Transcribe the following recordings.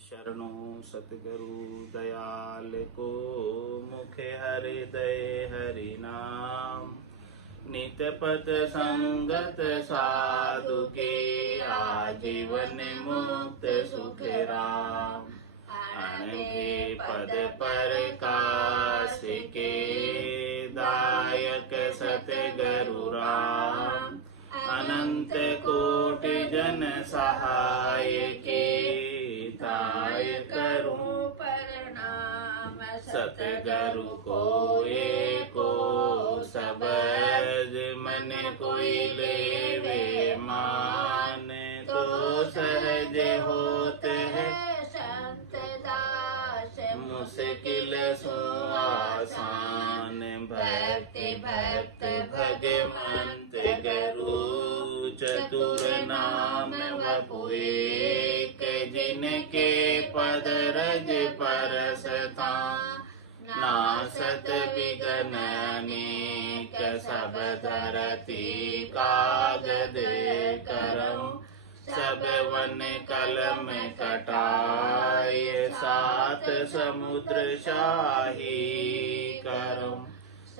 शरणो सतगुरु दयाल को मुखे हृदय हरि नाम। नित पथ संगत साधु के आजीवन मुक्त सुख राम। अनघे पद प्रकाश के दायक सतगुरु राम। अनंत कोटि जन सहाय के ताय करूं प्रणाम। सतगुरु को एको सबद मन कोई लेवे मान। तो सहज होते है संत दास मुश्किल सो आसान। भक्ति भक्त भगवंत गुरु चतुर नाम वपुएक। जिनके पद रज परसता नासत विघ्न अनेक। सब धरती कागद करम सब वन कलम कटाय। सात समुद्र शाही करम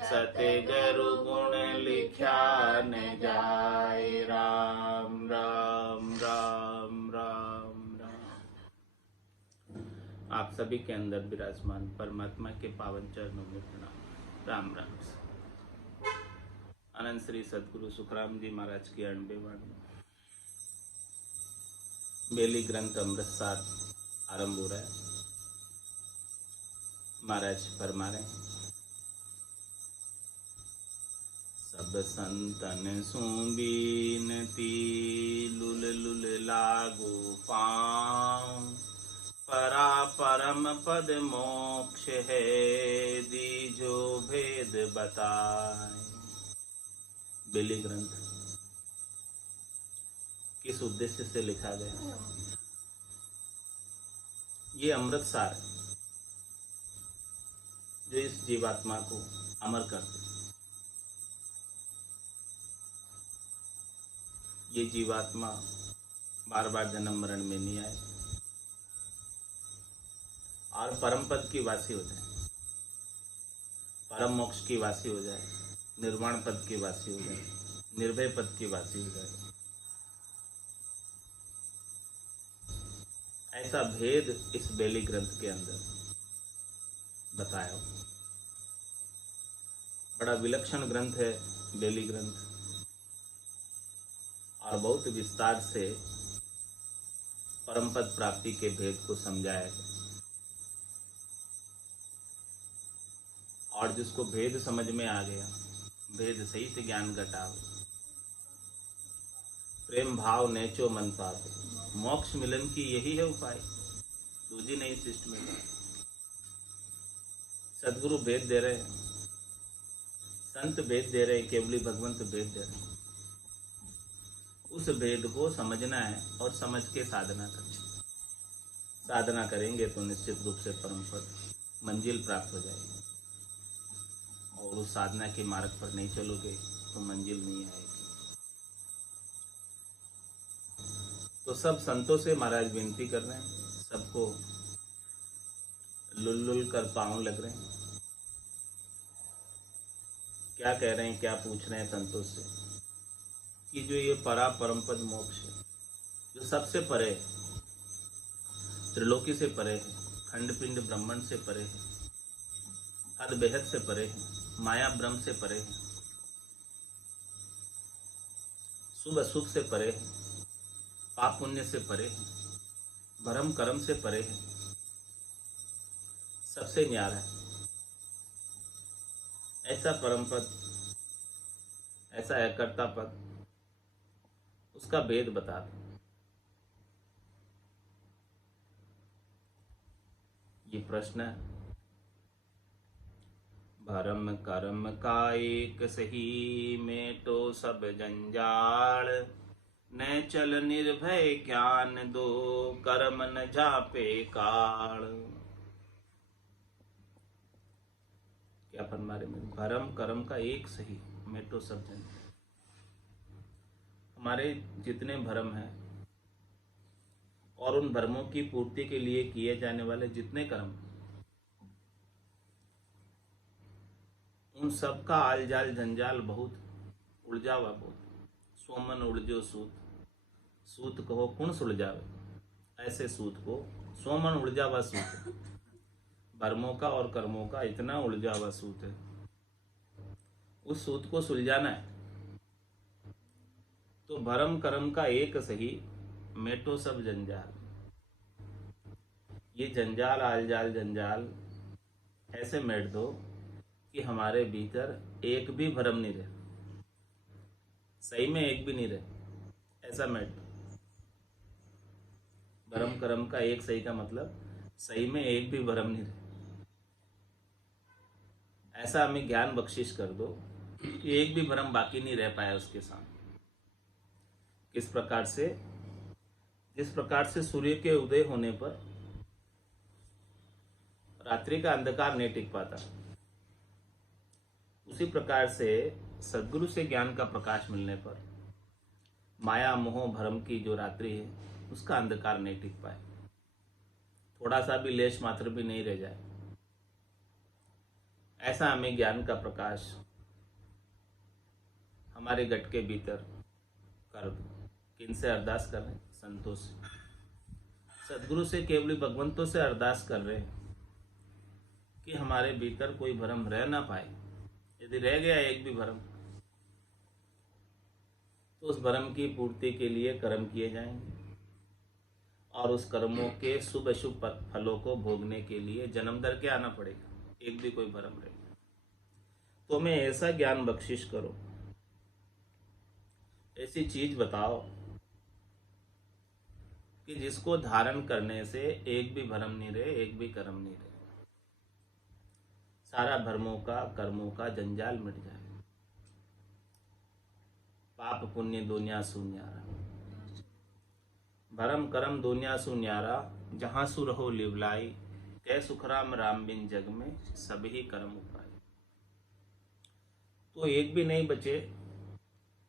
सतगुरु गुण लिख्या न जाय। राम राम राम राम राम। आप सभी के अंदर विराजमान परमात्मा के पावन चरणों में प्रणाम। राम राम। अनंत श्री सदगुरु सुखराम जी महाराज की 98 वाणी बेली ग्रंथ अमृतसर आरंभ हो रहा है। महाराज फरमा रहे हैं, सब संतन सुबीनती लुल लुल लागू पाऊं। परा परम पद मोक्ष है दीजो भेद बताए। बेली ग्रंथ किस उद्देश्य से लिखा गया? ये अमृतसार है जो इस जीवात्मा को अमर करते। ये जीवात्मा बार बार जन्म मरण में नहीं आए और परम पद की वासी हो जाए, परम मोक्ष की वासी हो जाए, निर्वाण पद की वासी हो जाए, निर्भय पद की वासी हो जाए। ऐसा भेद इस बेली ग्रंथ के अंदर बताया। बड़ा विलक्षण ग्रंथ है बेली ग्रंथ और बहुत विस्तार से परमपद प्राप्ति के भेद को समझाया है। और जिसको भेद समझ में आ गया, भेद सहित ज्ञान घटावे। प्रेम भाव नेचो मन पावे। मोक्ष मिलन की यही है उपाय, दूजी नहीं शिष्ट में। सदगुरु भेद दे रहे हैं, संत भेद दे रहे हैं, केवली भगवंत भेद दे रहे हैं। उस भेद को समझना है और समझ के साधना करना। साधना करेंगे तो निश्चित रूप से परम पद मंजिल प्राप्त हो जाएगी। और उस साधना के मार्ग पर नहीं चलोगे तो मंजिल नहीं आएगी। तो सब संतों से महाराज विनती कर रहे हैं, सबको लुल लुल कर पांव लग रहे हैं। क्या कह रहे हैं, क्या पूछ रहे हैं संतों से कि जो ये परा परमपद मोक्ष है, जो सबसे परे है, त्रिलोकी से परे है, खंड पिंड ब्रह्मांड से परे है, हद बेहद से परे है, माया ब्रह्म से परे है, शुभ अशुभ से परे है, पाप पुण्य से परे है, भरम कर्म से परे है, सबसे न्यारा है। ऐसा परम पद, ऐसा है कर्ता पद, उसका भेद बता दो। ये प्रश्न है। भरम कर्म का एक सही मेटो सब जंजाल। न चल निर्भय ज्ञान दो कर्म न झापे काल। क्या फरमा रहे में? भरम कर्म का एक सही मेटो सब जंजाल। हमारे जितने भरम हैं और उन भ्रमों की पूर्ति के लिए किए जाने वाले जितने कर्म, उन सब का आल जाल झंझाल बहुत, उलझा हुआ बहुत। सोमन उलझो सूत, सूत कहो कुण सुलझावे, ऐसे सूत को सोमन उलझा हुआ सूत है। भरमों का और कर्मों का इतना उलझा हुआ सूत है, उस सूत को सुलझाना है। तो भरम कर्म का एक सही, मेटो सब जंजाल। ये जंजाल आलजाल जंजाल ऐसे मेट दो कि हमारे भीतर एक भी भरम नहीं रहे, सही में एक भी नहीं रहे, ऐसा मेट दो। भरम कर्म का एक सही का मतलब सही में एक भी भरम नहीं रहे, ऐसा हमें ज्ञान बख्शिश कर दो कि एक भी भरम बाकी नहीं रह पाया उसके सामने। किस प्रकार से? जिस प्रकार से सूर्य के उदय होने पर रात्रि का अंधकार नहीं टिक पाता, उसी प्रकार से सद्गुरु से ज्ञान का प्रकाश मिलने पर माया मोह भ्रम की जो रात्रि है उसका अंधकार नहीं टिक पाए, थोड़ा सा भी लेश मात्र भी नहीं रह जाए। ऐसा हमें ज्ञान का प्रकाश हमारे गट के भीतर कर दो। किनसे अरदास कर रहे हैं? संतों से, सदगुरु से, केवली भगवंतों से अरदास कर रहे हैं कि हमारे भीतर कोई भ्रम रह ना पाए। यदि रह गया एक भी भ्रम, तो उस भ्रम की पूर्ति के लिए कर्म किए जाएंगे और उस कर्मों के शुभ अशुभ फलों को भोगने के लिए जन्म दर के आना पड़ेगा। एक भी कोई भ्रम रहेगा तो हमें ऐसा ज्ञान बख्शिश करो, ऐसी चीज बताओ कि जिसको धारण करने से एक भी भ्रम नहीं रहे, एक भी कर्म नहीं रहे, सारा भ्रमों का कर्मों का जंजाल मिट जाए, पाप पुण्य दुनिया सुन्यारा, भरम करम दुनिया सुन्यारा, जहां सुर हो लिवलाई, कै सुखराम राम बिन जग में सभी कर्म उपाय। तो एक भी नहीं बचे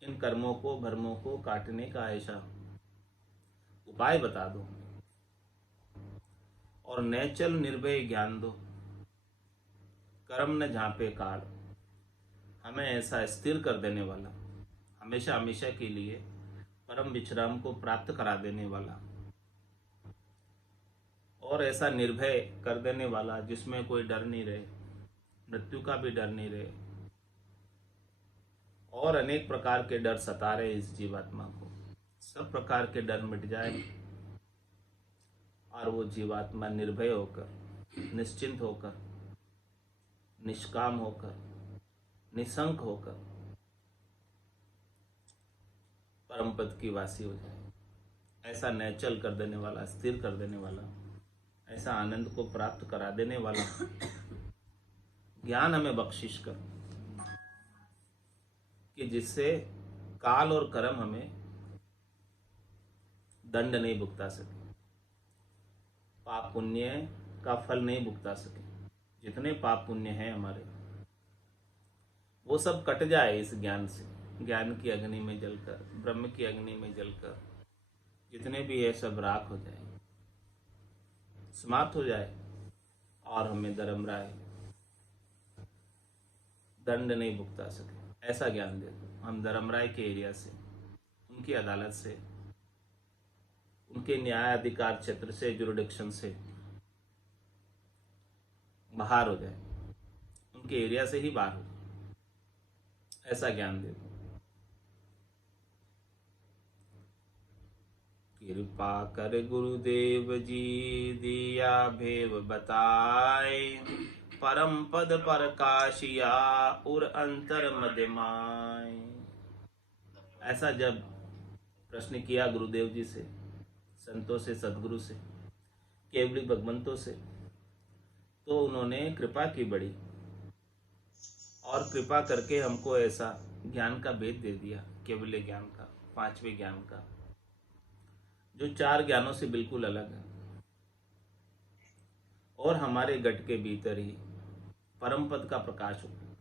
इन कर्मों को भरमों को काटने का ऐसा उपाय बता दो और नैचल निर्भय ज्ञान दो। कर्म न झांपे काल, हमें ऐसा स्थिर कर देने वाला, हमेशा हमेशा के लिए परम विश्राम को प्राप्त करा देने वाला और ऐसा निर्भय कर देने वाला जिसमें कोई डर नहीं रहे, मृत्यु का भी डर नहीं रहे और अनेक प्रकार के डर सता रहे इस जीवात्मा को, सब प्रकार के डर मिट जाए और वो जीवात्मा निर्भय होकर, निश्चिंत होकर, निष्काम होकर, निसंक होकर परम पद की वासी हो जाए। ऐसा नैचल कर देने वाला, स्थिर कर देने वाला, ऐसा आनंद को प्राप्त करा देने वाला ज्ञान हमें बख्शिश कर कि जिससे काल और कर्म हमें दंड नहीं भुगता सके, पाप पुण्य का फल नहीं भुगता सके। जितने पाप पुण्य हैं हमारे, वो सब कट जाए इस ज्ञान से, ज्ञान की अग्नि में जलकर, ब्रह्म की अग्नि में जलकर जितने भी है सब राख हो जाए, समाप्त हो जाए और हमें धर्मराय दंड नहीं भुगता सके। ऐसा ज्ञान दे दो। हम धर्मराय के एरिया से, उनकी अदालत से, उनके न्याय अधिकार क्षेत्र से, जुरिडिक्शन से बाहर हो जाए, उनके एरिया से ही बाहर हो जाए, ऐसा ज्ञान दे दो। कृपा कर गुरुदेव जी दिया भेव बताए, परम पद प्रकाशिया उर अंतर मध्यमाय। ऐसा जब प्रश्न किया गुरुदेव जी से, संतों से, सदगुरु से, केवली भगवंतों से, तो उन्होंने कृपा की बड़ी और कृपा करके हमको ऐसा ज्ञान का भेद दे दिया, केवल ज्ञान का, पांचवें ज्ञान का, जो चार ज्ञानों से बिल्कुल अलग है और हमारे गट के भीतर ही परम पद का प्रकाश हो गया,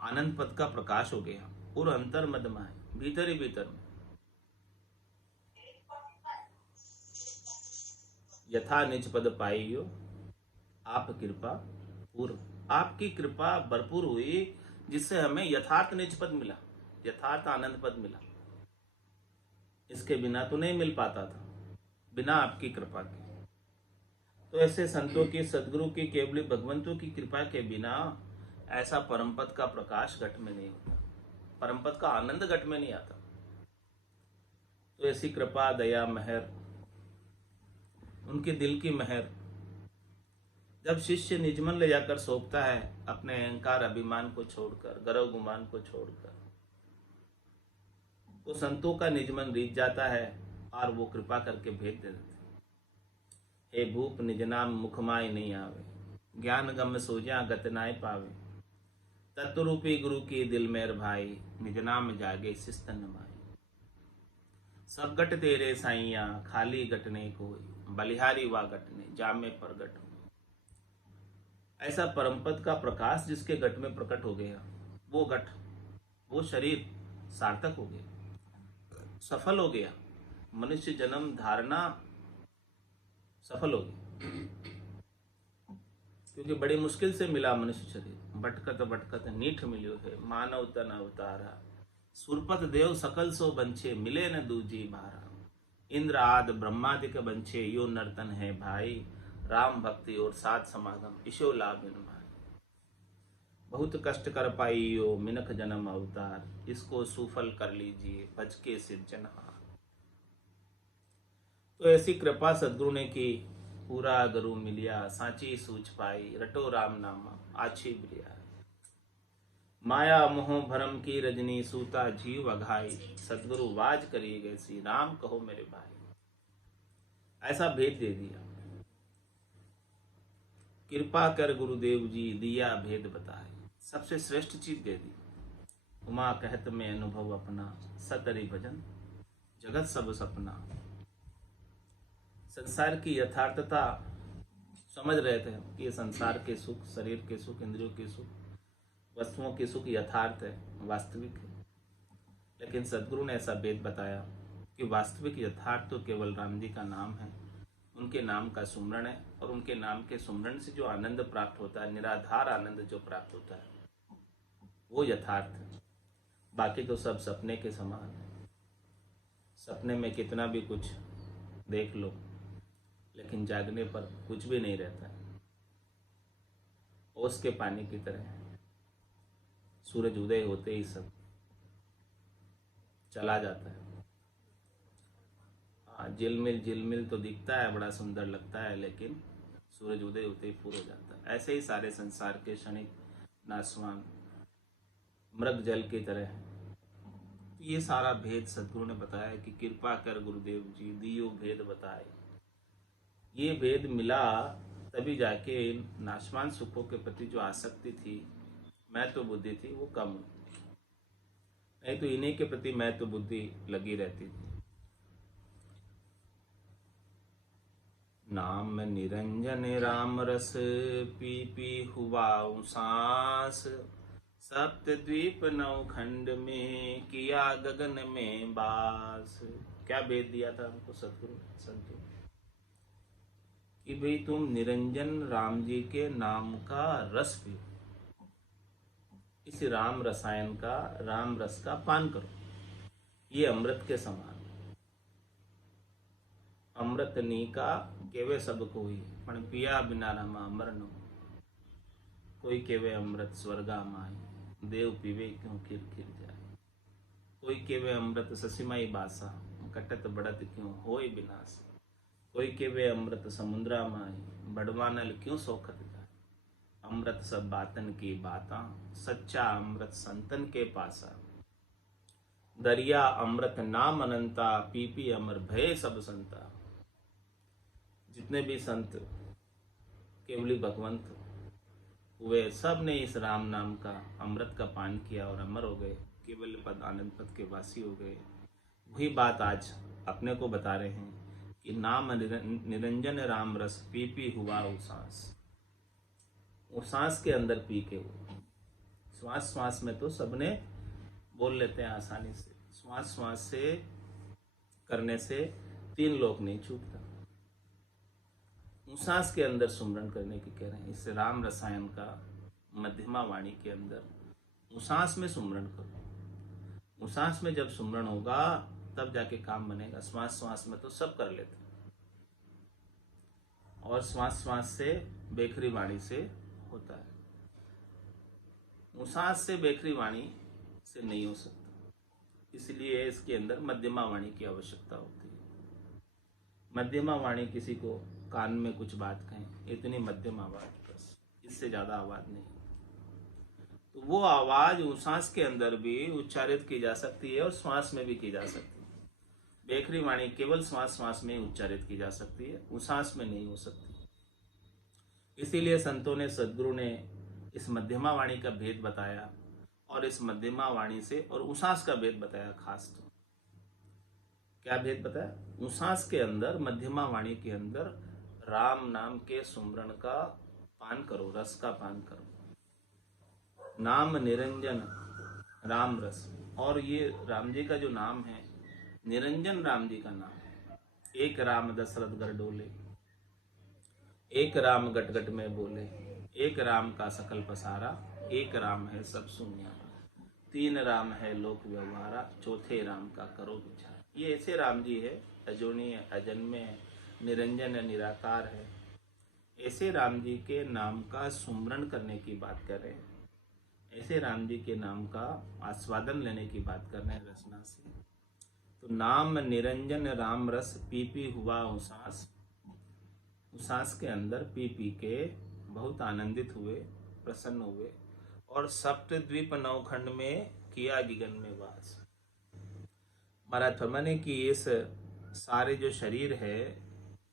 आनंद पद का प्रकाश हो गया और अंतर मदमा है, भीतर ही भीतर में। यथा निज पद पाइयो आप कृपा पूर्व। आपकी कृपा भरपूर हुई जिससे हमें यथार्थ निज पद मिला, यथार्थ आनंद पद मिला। इसके बिना तो नहीं मिल पाता था, बिना आपकी कृपा के। तो ऐसे संतों की, सदगुरु की, केवली भगवंतों की कृपा के बिना ऐसा परम पद का प्रकाश घट में नहीं होता, परम पद का आनंद घट में नहीं आता। तो ऐसी कृपा, दया, मेहर, उनके दिल की मेहर, जब शिष्य निजमन ले जाकर सौंपता है अपने अहंकार अभिमान को छोड़कर, गर्व गुमान को छोड़कर, तो संतों का निजमन रीत जाता है और वो कृपा करके भेज दे देते। हे भूप निज नाम मुखमाय नहीं आवे, ज्ञान गम सोजा गत नाय पावे, तत्वरूपी गुरु की दिल मेर भाई, निज नाम जागे सिस्तन माई। सब गट तेरे साइया खाली गटने कोई, बलिहारी वा गटने जामे प्रगट हो। ऐसा परमपद का प्रकाश जिसके गट में प्रकट हो गया, वो गट, वो शरीर सार्थक हो गया, सफल हो गया, मनुष्य जन्म धारणा सफल हो गई। क्योंकि बड़ी मुश्किल से मिला मनुष्य शरीर, भटकत भटकत नीठ मिलियो है, मानव तन अवतारा, सुरपत देव सकल सो बंछे, मिले न दूजी भारा, इंद्र आद ब्रह्मादिक बंछे, यो नर्तन है भाई, राम भक्ति और साथ समागम ईशो लाभ इन भाई। बहुत कष्ट कर पाई यो मिनख जन्म अवतार, इसको सुफल कर लीजिए भज के सिरजनहार। तो ऐसी कृपा सदगुरु ने की, पूरा गुरु मिलिया, सांची सूझ पाई, रटो राम नामा आछी ब्रिया। माया मोह भरम की रजनी, सूता जीव अघाई, सदगुरु वाज करिए गैसी, राम कहो मेरे भाई। ऐसा भेद दे दिया, कृपा कर गुरुदेव जी, दिया भेद बताए, सबसे श्रेष्ठ चीज दे दी। उमा कहत में अनुभव अपना, सतरी भजन जगत सब सपना। संसार की यथार्थता समझ रहे थे कि ये संसार के सुख, शरीर के सुख, इंद्रियों के सुख, वस्तुओं के सुख यथार्थ है, वास्तविक है। लेकिन सदगुरु ने ऐसा भेद बताया कि वास्तविक यथार्थ तो केवल राम जी का नाम है, उनके नाम का सुमरण है, और उनके नाम के सुमरण से जो आनंद प्राप्त होता है, निराधार आनंद जो प्राप्त होता है, वो यथार्थ है। बाकी तो सब सपने के समान है। सपने में कितना भी कुछ देख लो, लेकिन जागने पर कुछ भी नहीं रहता है। ओस के पानी की तरह है, सूरज उदय होते ही सब चला जाता है। झिलमिल झिलमिल तो दिखता है, बड़ा सुंदर लगता है, लेकिन सूरज उदय होते ही पूरा हो जाता है। ऐसे ही सारे संसार के क्षणिक नासवान मृग जल की तरह है। ये सारा भेद सदगुरु ने बताया कि कृपा कर गुरुदेव जी, दियो भेद बताए। ये भेद मिला तभी जाके इन नाशवान सुखों के प्रति जो आसक्ति थी, मैं तो बुद्धि थी, वो कम हुई। नहीं तो इन्हीं के प्रति मैं तो बुद्धि लगी रहती थी। नाम निरंजन राम रस, पी पी हुआ सांस, सप्त द्वीप नौ खंड में, किया गगन में बास। क्या भेद दिया था हमको सदगुरु संतों कि भाई तुम निरंजन राम जी के नाम का रस पियो, इस राम रसायन का, राम रस का पान करो। ये अमृत के समान, अमृत नी का केवे सब कोई, पण पिया बिना रमा अमर न। कोई केवे अमृत स्वर्गा माई, देव पीवे क्यों खिर खिर जाए। कोई केवे अमृत ससिमाई बासा, कटत बढ़त क्यों होए विनाश। कोई केवे अमृत समुद्रा माई, बड़वानल क्यों सोखत जाए। अमृत सब बातन की बाता, सच्चा अमृत संतन के पासा। दरिया अमृत नाम अनंता, पी पी अमर भय सब संता। जितने भी संत केवली भगवंत हुए, सब ने इस राम नाम का, अमृत का पान किया और अमर हो गए, केवल पद आनंद पद के वासी हो गए। वही बात आज अपने को बता रहे हैं कि नाम निरंजन राम रस, पी पी हुआ उसास। वो सांस के अंदर पी के, वो श्वास श्वास में तो सबने बोल लेते हैं आसानी से, श्वास श्वास से करने से 3 लोक नहीं छूटता। उसास के अंदर सुमरन करने की कह रहे हैं। इस राम रसायन का मध्यमा वाणी के अंदर उसास में सुमरन करो। उसास में जब सुमरन होगा तब जाके काम बनेगा। श्वास श्वास में तो सब कर लेते हैं, और श्वास श्वास से बेखरी वाणी से होता है। उसास से बेखरी वाणी से नहीं हो सकता, इसलिए इसके अंदर मध्यमा वाणी की आवश्यकता होती है। मध्यमा वाणी किसी को कान में कुछ बात कहें, इतनी मध्यम आवाज, बस इससे ज्यादा आवाज नहीं। तो वो आवाज उसास के अंदर भी उच्चारित की जा सकती है और श्वास में भी की जा सकती है। बेखरी वाणी केवल श्वास श्वास में उच्चारित की जा सकती है, उसास में नहीं हो सकती। इसीलिए संतों ने, सदगुरु ने इस मध्यमा वाणी का भेद बताया, और इस मध्यमा वाणी से और उसास का भेद बताया। खास तो क्या भेद बताया? उसास के अंदर, मध्यमा वाणी के अंदर राम नाम के सुमरन का पान करो, रस का पान करो। नाम निरंजन राम रस, और ये राम जी का जो नाम है निरंजन राम जी का नाम है। एक राम दशरथ घर डोले, एक राम गट गट में बोले, एक राम का सकल पसारा, एक राम है सब सुनियारा, तीन राम है लोक व्यवहारा, चौथे राम का करो विचार। ये ऐसे राम जी है, अजोनी है, अजन्मे है, निरंजन है, निराकार है। ऐसे राम जी के नाम का सुमरन करने की बात कर रहे हैं। ऐसे राम जी के नाम का आस्वादन लेने की बात कर रहे हैं रचना से। तो नाम निरंजन राम रस पी पी हुआ उसास। उसास के अंदर पी पी के बहुत आनंदित हुए, प्रसन्न हुए, और सप्तद्वीप नवखंड में किया गिगन में वास। महाराज फरमाने की इस सारे जो शरीर है,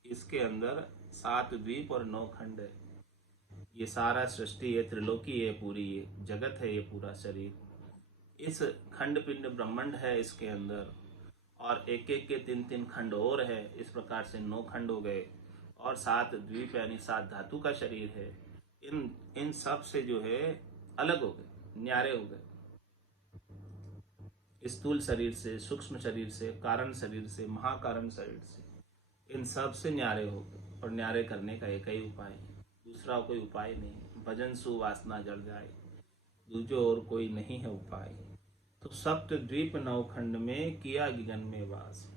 इसके अंदर 7 द्वीप और 9 खंड है। ये सारा सृष्टि है, त्रिलोकी है, पूरी ये जगत है, ये पूरा शरीर। इस खंड पिंड ब्रह्मांड है इसके अंदर, और एक एक के 3-3 खंड और है। इस प्रकार से 9 खंड हो गए, और 7 द्वीप यानी 7 धातु का शरीर है। इन सब से जो है अलग हो गए, न्यारे हो गए। स्थूल शरीर से, सूक्ष्म शरीर से, कारण शरीर से, महाकारण शरीर से, इन सब से न्यारे हो गए। और न्यारे करने का एक ही उपाय है, दूसरा कोई उपाय नहीं। भजन सुवासना जड़ जाए, दूजो और कोई नहीं है उपाय। तो सप्त द्वीप 9 खंड में किया गिगन में वास।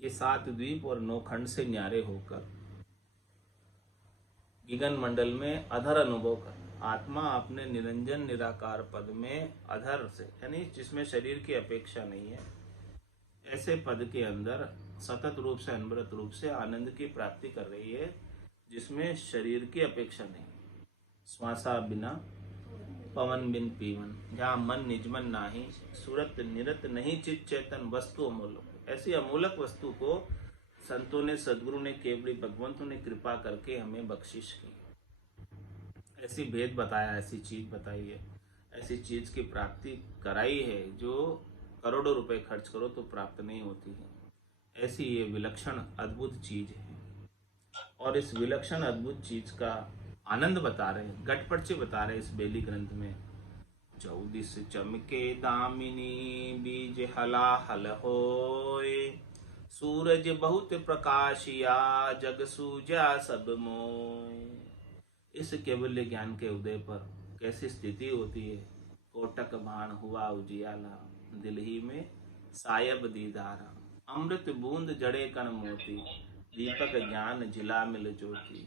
ये 7 द्वीप और 9 खंड से न्यारे होकर गिगन मंडल में अधर अनुभव कर, आत्मा अपने निरंजन निराकार पद में अधर से, यानी जिसमें शरीर की अपेक्षा नहीं है, ऐसे पद के अंदर सतत रूप से, अनवरत रूप से आनंद की प्राप्ति कर रही है, जिसमें शरीर की अपेक्षा नहीं। श्वासा बिना पवन बिन पीवन, जहाँ मन निजमन नाही, सूरत निरत नहीं चित चेतन वस्तु अमूलक। ऐसी अमूलक वस्तु को संतों ने, सदगुरु ने, केवली भगवंतों ने कृपा करके हमें बख्शिश की। ऐसी भेद बताया, ऐसी चीज बताई है, ऐसी चीज की प्राप्ति कराई है जो करोड़ों रुपए खर्च करो तो प्राप्त नहीं होती है। ऐसी ये विलक्षण अद्भुत चीज है, और इस विलक्षण अद्भुत चीज का आनंद बता रहे हैं, गटपटचे बता रहे हैं इस बेली ग्रंथ में। 14 चमके दामिनी बीज हलाहल होए, सूरज बहुत प्रकाशिया जग सूजा सब मोय। इस केवल्य ज्ञान के उदय पर कैसी स्थिति होती है। कोटक बाण हुआ उजियाला, दिल ही में सायब दीदारा, अमृत बूंद जड़े कण मोती, दीपक ज्ञान जिला मिल ज्योति।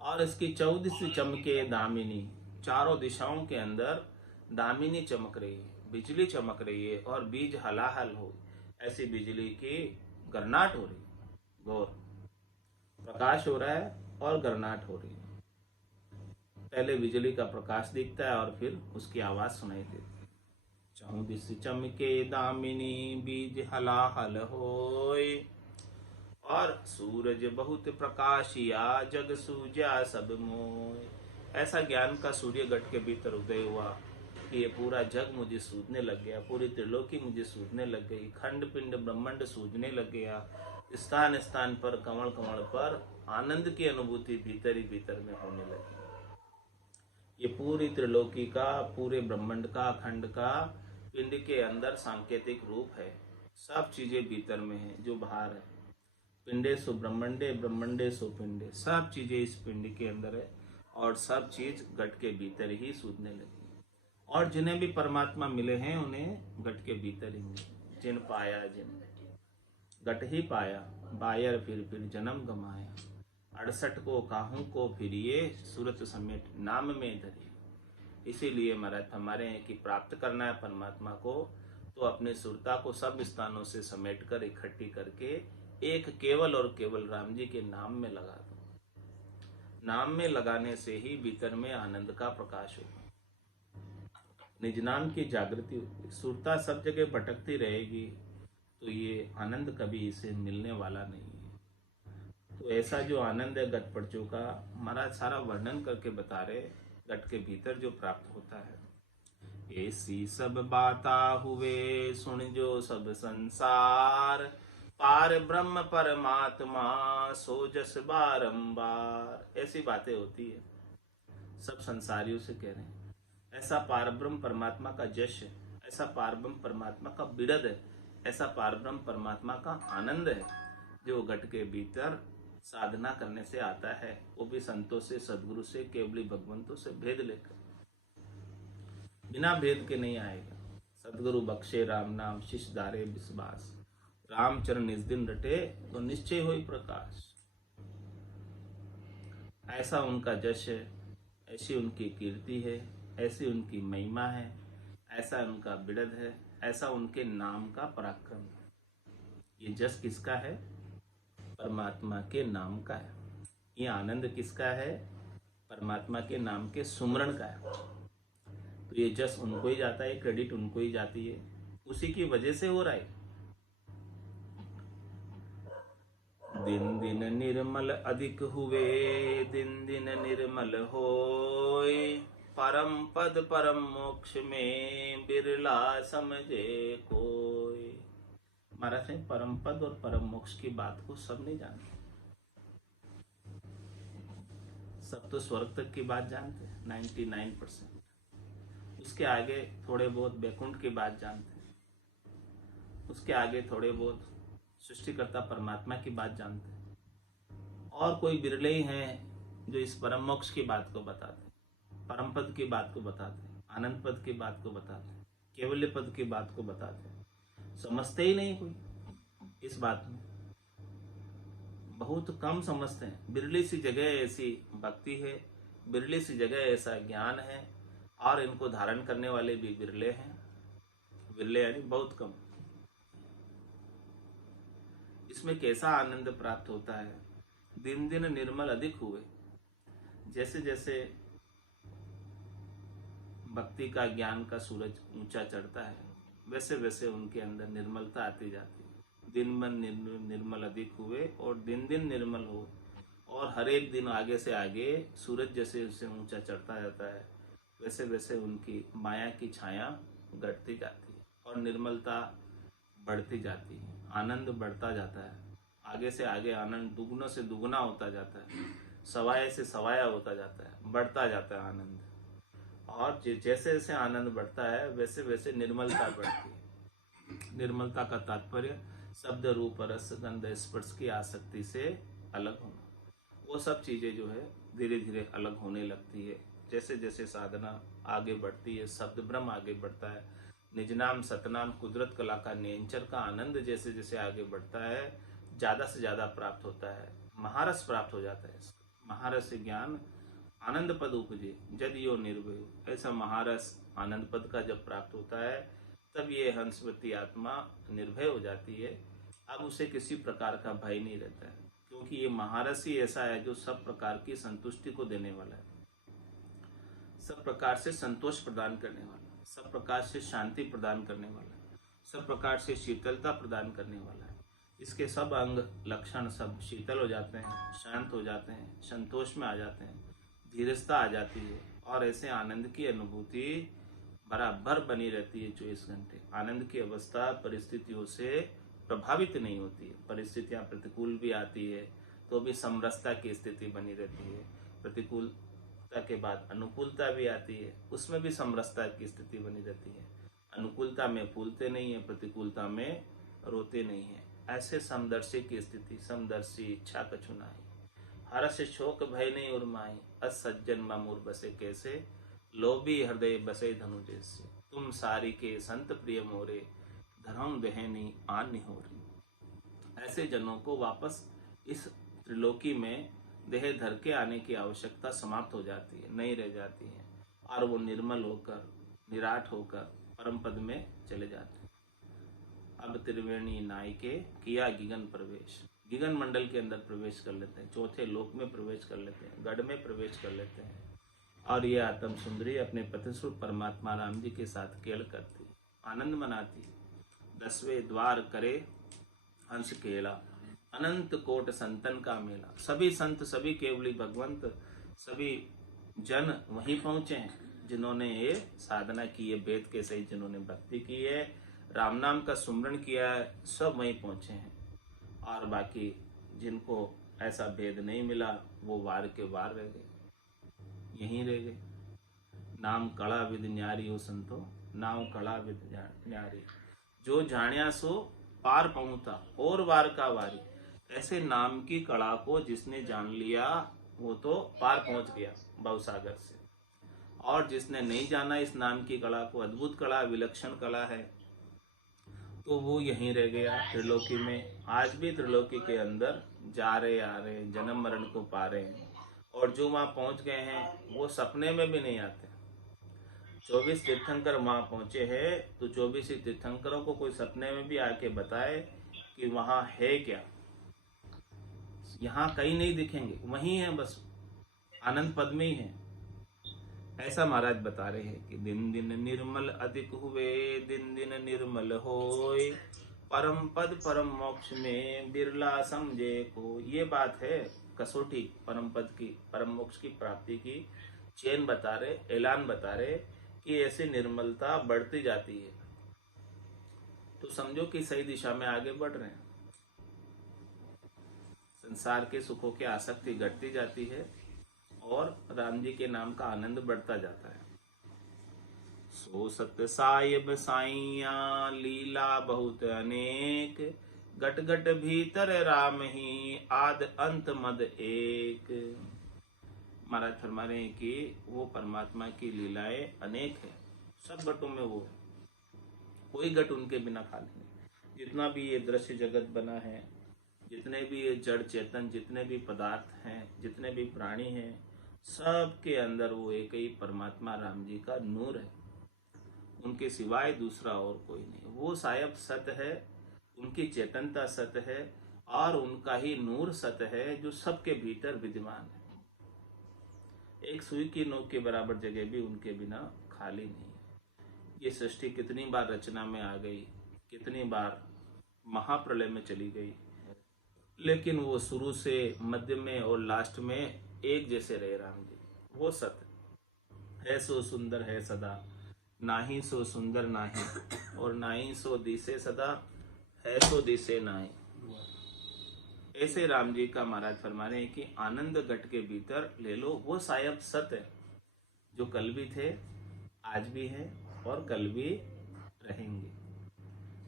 और इसकी 14 चमके दामिनी, चारों दिशाओं के अंदर दामिनी चमक रही है, बिजली चमक रही है, और बीज हलाहल हो, ऐसी बिजली की गरनाट हो रही, गौर प्रकाश हो रहा है और गरनाट हो रही है। पहले बिजली का प्रकाश दिखता है और फिर उसकी आवाज सुनाई देती है। 14 चमके दामिनी बीज हलाहल होए, और सूरज बहुत प्रकाशिया जग सूजा सब मोय। ऐसा ज्ञान का सूर्य गट के भीतर उदय हुआ कि ये पूरा जग मुझे सूझने लग गया, पूरी त्रिलोकी मुझे सूझने लग गई, खंड पिंड ब्रह्मांड सूझने लग गया। स्थान स्थान पर, कमल कमल पर आनंद की अनुभूति भीतर ही भीतर में होने लगी। ये पूरी त्रिलोकी का, पूरे ब्रह्मांड का, खंड का पिंड के अंदर सांकेतिक रूप है। सब चीजें भीतर में है जो बाहर है। पिंडेषु ब्रह्मंडे, ब्रह्मंडेषु पिंडे, सब चीजें इस पिंड के अंदर है और सब चीज घट के भीतर ही सूझने लगी। और जिन्हें भी परमात्मा मिले हैं उन्हें घट के भीतर ही मिले। जिन पाया जिन घट ही पाया, बायर फिर जन्म गमाया। 68 को काहू को फिरिए, सूरत समेट नाम में धरिए। इसीलिए महाराज हमारे हैं कि प्राप्त करना है परमात्मा को, तो अपने सुरता को सब स्थानों से समेट कर इकट्ठी करके एक केवल और केवल राम जी के नाम में लगा दो। नाम में लगाने से ही भीतर में आनंद का प्रकाश होगा, निज नाम की जागृति होगी। सुरता सब जगह भटकती रहेगी तो ये आनंद कभी इसे मिलने वाला नहीं है। तो ऐसा जो आनंद है घट पड़चों का, महाराज सारा वर्णन करके बता रहे घट के भीतर जो प्राप्त होता है। ऐसी सब बाता हुए सुन जो सब संसार, पार ब्रह्म परमात्मा सो जस बारंबार। ऐसी बातें होती है, सब संसारियों से कह रहे हैं। ऐसा पारब्रह्म परमात्मा का जश है, ऐसा पारब्रह्म परमात्मा का बिरद है, ऐसा पारब्रह्म परमात्मा का आनंद है जो घट के भीतर साधना करने से आता है, वो भी संतों से, सदगुरु से, केवली भगवंतों से भेद लेकर। बिना भेद के नहीं आएगा। सदगुरु बख्शे राम नाम, शिष्य धारे विश्वास। रामचरण निज दिन रटे तो निश्चय होई प्रकाश। ऐसा उनका जश है, ऐसी उनकी कीर्ति है, ऐसी उनकी महिमा है, ऐसा उनका बिरद है, ऐसा उनके नाम का पराक्रम है। ये जस किसका है? परमात्मा के नाम का है। ये आनंद किसका है? परमात्मा के नाम के सुमरण का है। तो ये जस उनको ही जाता है, क्रेडिट उनको ही जाती है, उसी की वजह से हो रहा है। दिन दिन निर्मल अधिक हुए, दिन दिन निर्मल होए, परम पद परम मोक्ष में बिरला समझे कोई। महाराज ने परम पद और परम मोक्ष की बात को सब नहीं जानते। सब तो स्वर्ग तक की बात जानते हैं 99%। उसके आगे थोड़े बहुत बैकुंठ की बात जानते हैं, उसके आगे थोड़े बहुत सृष्टिकर्ता परमात्मा की बात जानते हैं, और कोई बिरले ही हैं जो इस परम मोक्ष की बात को बताते हैं, परम पद की बात को बताते हैं, आनंद पद की बात को बताते हैं, केवल्य पद की बात को बताते हैं। समझते ही नहीं कोई इस बात में, बहुत कम समझते हैं। बिरली सी जगह ऐसी भक्ति है, बिरली सी जगह ऐसा ज्ञान है, और इनको धारण करने वाले भी बिरले हैं। बिरले यानी बहुत कम। इसमें कैसा आनंद प्राप्त होता है? दिन दिन निर्मल अधिक हुए। जैसे जैसे भक्ति का, ज्ञान का सूरज ऊंचा चढ़ता है, वैसे वैसे उनके अंदर निर्मलता आती जाती है। दिन मन निर्मल अधिक हुए और दिन दिन निर्मल हो, और हर एक दिन आगे से आगे सूरज जैसे उससे ऊंचा चढ़ता जाता है, वैसे वैसे उनकी माया की छाया घटती जाती है और निर्मलता बढ़ती जाती है, आनंद बढ़ता जाता है। आगे से आगे आनंद दुगुना से दुगुना होता जाता है, सवाया से सवाया होता जाता है, बढ़ता जाता है आनंद। और जैसे जैसे आनंद बढ़ता है वैसे वैसे निर्मलता बढ़ती है। निर्मलता का तात्पर्य शब्द रूप रस गंध स्पर्श की आसक्ति से अलग होना। वो सब चीजें जो है धीरे धीरे अलग होने लगती है जैसे जैसे साधना आगे बढ़ती है, शब्द ब्रह्म आगे बढ़ता है, निज नाम सतनाम कुदरत कला का नेंचर का आनंद जैसे जैसे आगे बढ़ता है, ज्यादा से ज्यादा प्राप्त होता है, महारस प्राप्त हो जाता है। महारस ज्ञान आनंद पद उपजे जद यो निर्भय। ऐसा महारस आनंद पद का जब प्राप्त होता है तब ये हंसवती आत्मा निर्भय हो जाती है। अब उसे किसी प्रकार का भय नहीं रहता है, क्योंकि ये महारस ही ऐसा है जो सब प्रकार की संतुष्टि को देने वाला है, सब प्रकार से संतोष प्रदान करने वाला है, सब प्रकार से शांति प्रदान करने वाला है, सब प्रकार से शीतलता प्रदान करने वाला है। इसके सब अंग लक्षण सब शीतल हो जाते हैं, शांत हो जाते हैं, संतोष में आ जाते हैं, धीरजता आ जाती है, और ऐसे आनंद की अनुभूति बराबर बनी रहती है 24 घंटे। आनंद की अवस्था परिस्थितियों से प्रभावित नहीं होती है। परिस्थितियां प्रतिकूल भी आती है तो भी समरसता की स्थिति बनी रहती है, प्रतिकूलता के बाद अनुकूलता भी आती है, उसमें भी समरसता की स्थिति बनी रहती है। अनुकूलता में फूलते नहीं है, प्रतिकूलता में रोते नहीं है। ऐसे समदर्शी की स्थिति, समदर्शी इच्छा कछु नाई, हर्ष शोक भय नहीं उर्माई, असज्जन मामूर बसे कैसे, लोभी हृदय बसे धनु जैसे, तुम सारी के संत प्रिय मोरे, धर्म दहनी आन निहोरी। ऐसे जनों को वापस इस त्रिलोकी में देह धर के आने की आवश्यकता समाप्त हो जाती है, नहीं रह जाती है, और वो निर्मल होकर, निराट होकर परम पद में चले जाते हैं। अब त्रिवेणी नाई के किया गिगन प्रवेश, गिगन मंडल के अंदर प्रवेश कर लेते हैं, चौथे लोक में प्रवेश कर लेते हैं, गढ़ में प्रवेश कर लेते हैं, और ये आत्म सुंदरी अपने पतिस्वरूप परमात्मा राम जी के साथ खेल करती, आनंद मनाती। 10वें द्वार करे हंस केला, अनंत कोट संतन का मेला। सभी संत, सभी केवली भगवंत, सभी जन वहीं पहुंचे हैं जिन्होंने ये साधना की है, वेद के सही जिन्होंने भक्ति की है, राम नाम का सुमरण किया है, सब वहीं पहुंचे हैं। और बाकी जिनको ऐसा भेद नहीं मिला वो वार के वार रह गए, यहीं रह गए। नाम कड़ा विद न्यारी हो संतो, नाम कड़ा विद न्यारी, जो जानिया सो पार पहुंचा और वार का वारी। ऐसे नाम की कला को जिसने जान लिया वो तो पार पहुंच गया भवसागर से, और जिसने नहीं जाना इस नाम की कला को, अद्भुत कला, विलक्षण कला है, तो वो यहीं रह गया त्रिलोकी में। आज भी त्रिलोकी के अंदर जा रहे आ रहे, जन्म मरण को पा रहे हैं, और जो वहां पहुंच गए हैं वो सपने में भी नहीं आते। 24 तीर्थंकर वहां पहुंचे हैं, तो 24 तीर्थंकरों को कोई सपने में भी आके बताए कि वहां है क्या, यहाँ कहीं नहीं दिखेंगे, वहीं है, बस आनंद पद में ही है। ऐसा महाराज बता रहे हैं कि दिन दिन निर्मल अधिक हुए, दिन दिन निर्मल होए, परम पद परम मोक्ष में बिरला समझे को। ये बात है कसौटी परम पद की, परम मोक्ष की प्राप्ति की चेन बता रहे, ऐलान बता रहे कि ऐसे निर्मलता बढ़ती जाती है, तो समझो कि सही दिशा में आगे बढ़ रहे हैं। संसार के सुखों की आसक्ति घटती जाती है और राम जी के नाम का आनंद बढ़ता जाता है। सो सत्य साहिब साइया लीला बहुत अनेक, गट गट भीतर राम ही आद अंत मद एक। महाराज फरमा रहे हैं कि वो परमात्मा की लीलाएं अनेक है, सब गटों में वो है, कोई गट उनके बिना खाली नहीं। जितना भी ये दृश्य जगत बना है, जितने भी ये जड़ चेतन, जितने भी पदार्थ हैं, जितने भी प्राणी हैं, सब के अंदर वो एक ही परमात्मा राम जी का नूर है, उनके सिवाय दूसरा और कोई नहीं। वो सायब सत्य है, उनकी चेतनता सत्य है, और उनका ही नूर सत्य है जो सबके भीतर विद्यमान है। एक सुई की नोक के बराबर जगह भी उनके बिना खाली नहीं है। ये सृष्टि कितनी बार रचना में आ गई, कितनी बार महाप्रलय में चली गई, लेकिन वो शुरू से मध्य में और लास्ट में एक जैसे रहे राम जी। वो सत्य है, सो सुंदर है सदा, नाही सो सुंदर नाही, और नाही सो दिसे सदा, है सो दिसे नाही। ऐसे राम जी का महाराज फरमा रहे हैं कि आनंद घट के भीतर ले लो, वो सायब सत्य है जो कल भी थे, आज भी है और कल भी रहेंगे।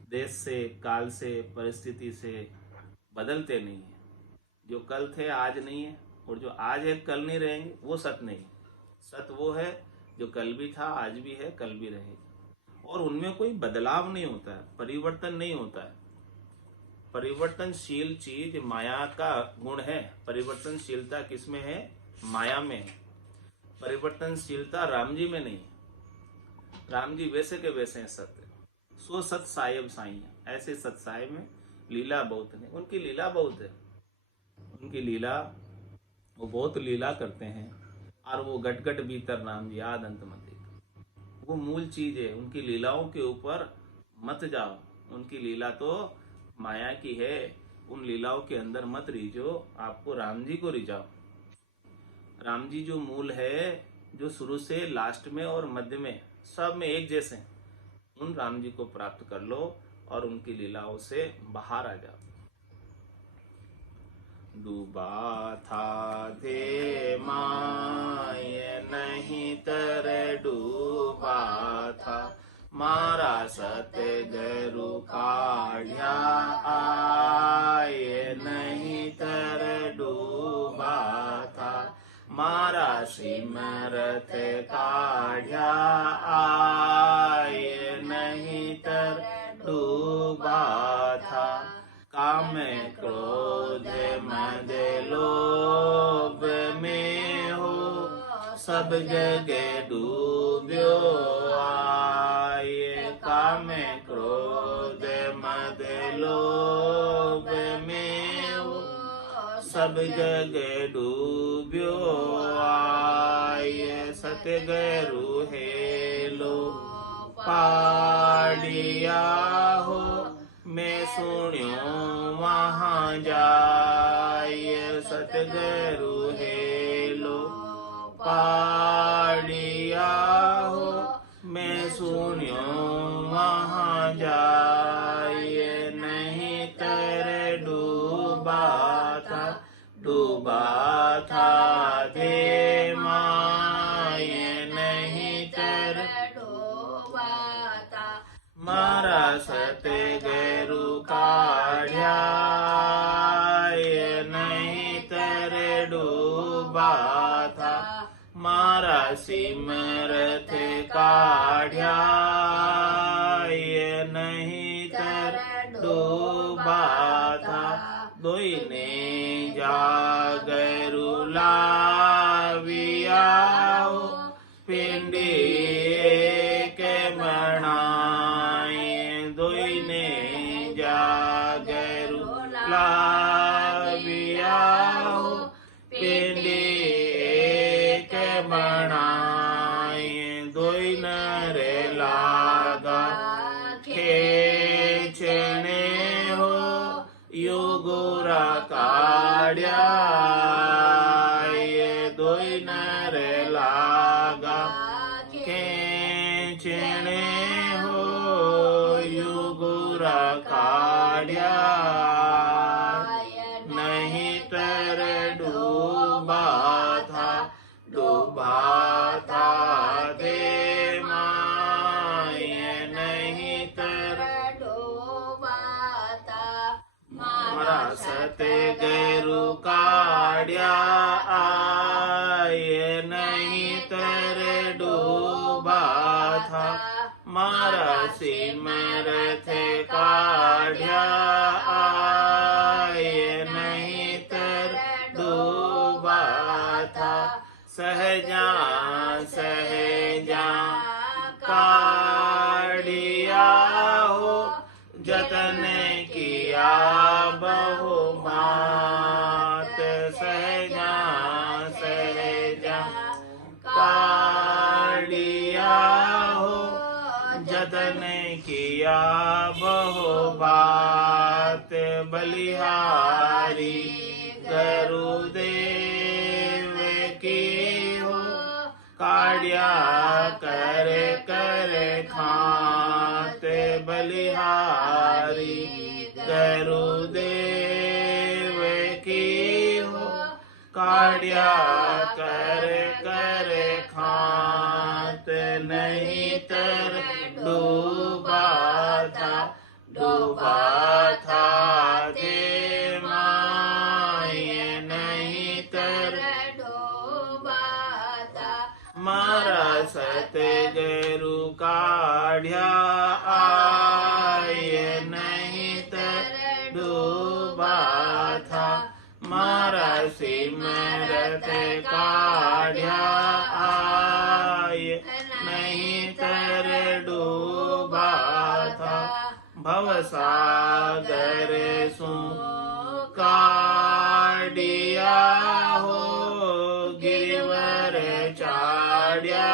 देश से, काल से, परिस्थिति से बदलते नहीं है। जो कल थे आज नहीं है, और जो आज है कल नहीं रहेंगे, वो सत्य नहीं। सत्य वो है जो कल भी था, आज भी है, कल भी रहेगा, और उनमें कोई बदलाव नहीं होता है, परिवर्तन नहीं होता है। परिवर्तनशील चीज माया का गुण है। परिवर्तनशीलता किसमें है? माया में है। परिवर्तनशीलता राम जी में नहीं है। राम जी वैसे के वैसे हैं, सत्य। सो सत साहेब साइया, ऐसे सत साहेब में लीला बहुत है, उनकी लीला बहुत है। उनकी लीला, वो बहुत लीला करते हैं, और वो गट गट भीतर राम जी आद अंत मत देखो। वो मूल चीज है। उनकी लीलाओं के ऊपर मत जाओ, उनकी लीला तो माया की है, उन लीलाओं के अंदर मत रीझो, आपको राम जी को रिझाओ। राम जी जो मूल है, जो शुरू से लास्ट में और मध्य में सब में एक जैसे हैं, उन राम जी को प्राप्त कर लो और उनकी लीलाओं से बाहर आ जाओ। डूबा था दे माय नहीं तर डूबा था, मारा सतगुरु काढ़्या आए नहीं तर डूबा था। मारा सिमरत काढ़्या आए नहीं तर डूबा था। काम क्रोध मद लोभ में हो सब जगह डूब्यो आए। काम क्रोध मद लोभ में हो सब जगह डूब्यो आए। सतगुरु हेलो पाड़िया हो मैं सुन्यो वहाँ जाए। सतगुरु हेलो पाड़िया हो मैं सुन्यो वहाँ जाए। नहीं तर डूबा था दे माए नहीं तर डूबा था। मारा सतगुरु काढ़्या नहीं तर डूबा था। मारा सिमरत काढ़्या नहीं तर डूबा था। दोई ने जागरु लाविया पिंडी के बनाए। दोई ने जागरु लाविया पिंडी के बनाए। दोई नर लागा खेचने हो योगुरा काढ़्या। दोई नर लागा खेचने हो योगुरा काढ़्या। नहीं तर डूबा था दे माए नहीं तर डूबा था। मारा सतगुरु काढ़्या आए नहीं तर डूबा था। मारा सिमरत काढ़्या आए नहीं तर डूबा था। सहजा काढ़िया हो जतन किया बहु बात। सहजा काढ़िया हो जतन किया बहु बात। बलिहारी गुरुदेव की हो काढ़्या कर खाते। बलिहारी गुरुदेव की हो काढ़्या कर खाते। नहीं तर डूबा था दे माए नहीं तर डूबा था। मारा सतगुरु काढ़्या आए नहीं तर डूबा था। मारा सिमरत काढ़्या आए नहीं तर डूबा था। भवसागर सु काढ़िया हो गिरवर चाढ़्या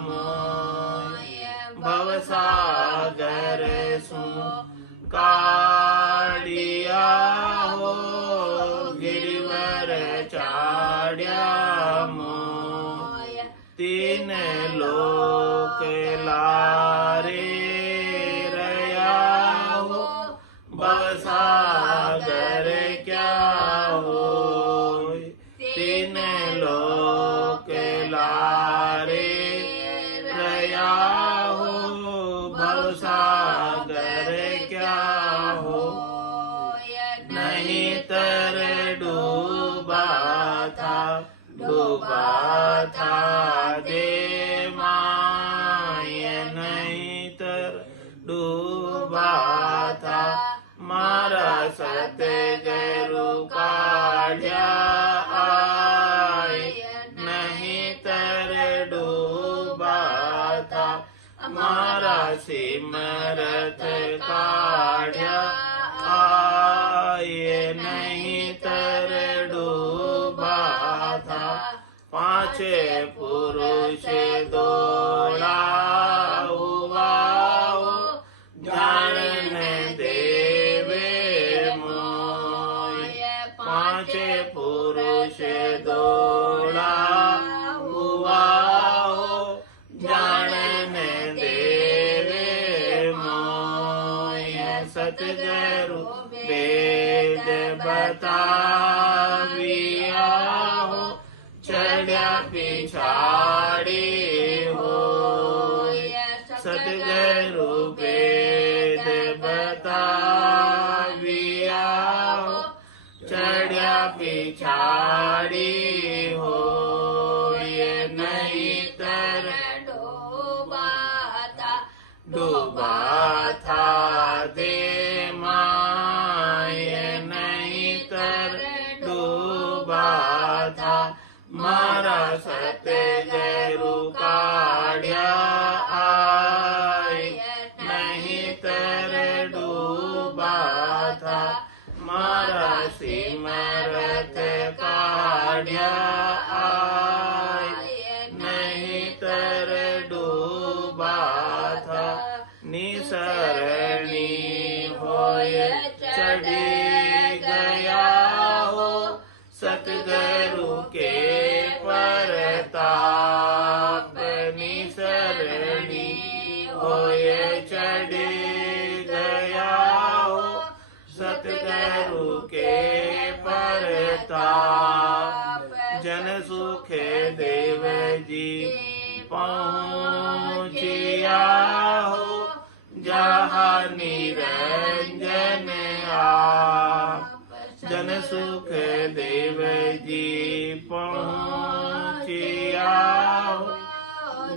मोय। भवसागर सु काढ़िया हो गिरवर चाढ़्या मोय। तीन लोक लारे भवसागर क्या हो। तीन लोक लारे रया हो था, डूबा था दे माय नहीं तर डूबा था, मारा सतगुरु काढ़्या आय नहीं तर डूबा था, मारा सिमरत काढ़्या आय नहीं तर डूबा था, पांचे पुरुष दौड़ा हुआ जाने देवे मोय, पांचे पुरुष दौड़ा हुआ जाने देवे मोय, सतगुरु वेद बताविया हो, चढ़्या पिछाड़ी हो, सतगुरु वेद बताविया हो, चढ़्या पिछाड़ी हो, ये नहीं तर डूबा था दे माय नहीं तर डूबा था, मारा सतगुरु काढ़्या आय नहीं तर डूबा था, मारा सिमरत काढ़्या आय नहीं तर डूबा था, निसरणी होय चढ़ी गया हो, सतगुरु के परताप निसरणी होय चढ़ी गया हो, सतगुरु के परताप, जन सुख देव जी पहुँचिया हो, जहाँ निरंजन आप, जन सुख देव जी पहुँचिया हो,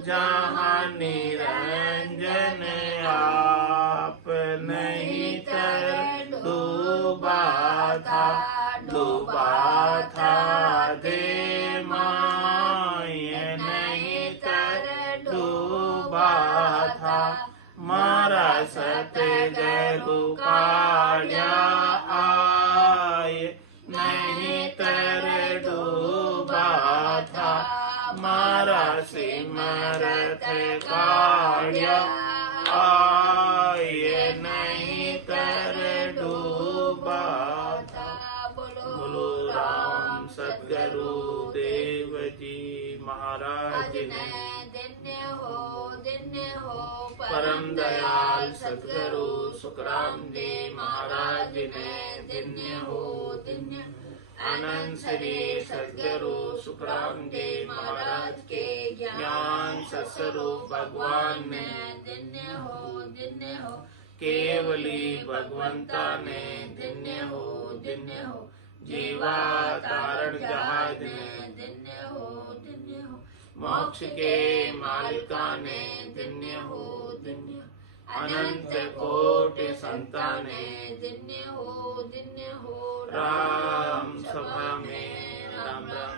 जहाँ निरंजन आप नहीं तर डूबा था, डूबा था दे माय नहीं तर डूबा था, मारा सतगुरु काढ़्या आय नहीं तर डूबा था, मारा सिमरत काढ़्या आय नहीं तर डूबा था। बोलो राम सतगुरु देव जी महाराज ने परम दयाल सतगुरु सुखराम जी महाराज ने धन्य हो धन्य, आनंद श्री सतगुरु सुखराम जी महाराज के ज्ञान सत्स्वरूप भगवान ने धन्य हो, केवली भगवंता ने धन्य हो, जीवा तारण जहाज ने धन्य हो, मोक्ष के मालिका ने धन्य हो, अनंत कोटि संताने धन्य हो, राम सभा में राम राम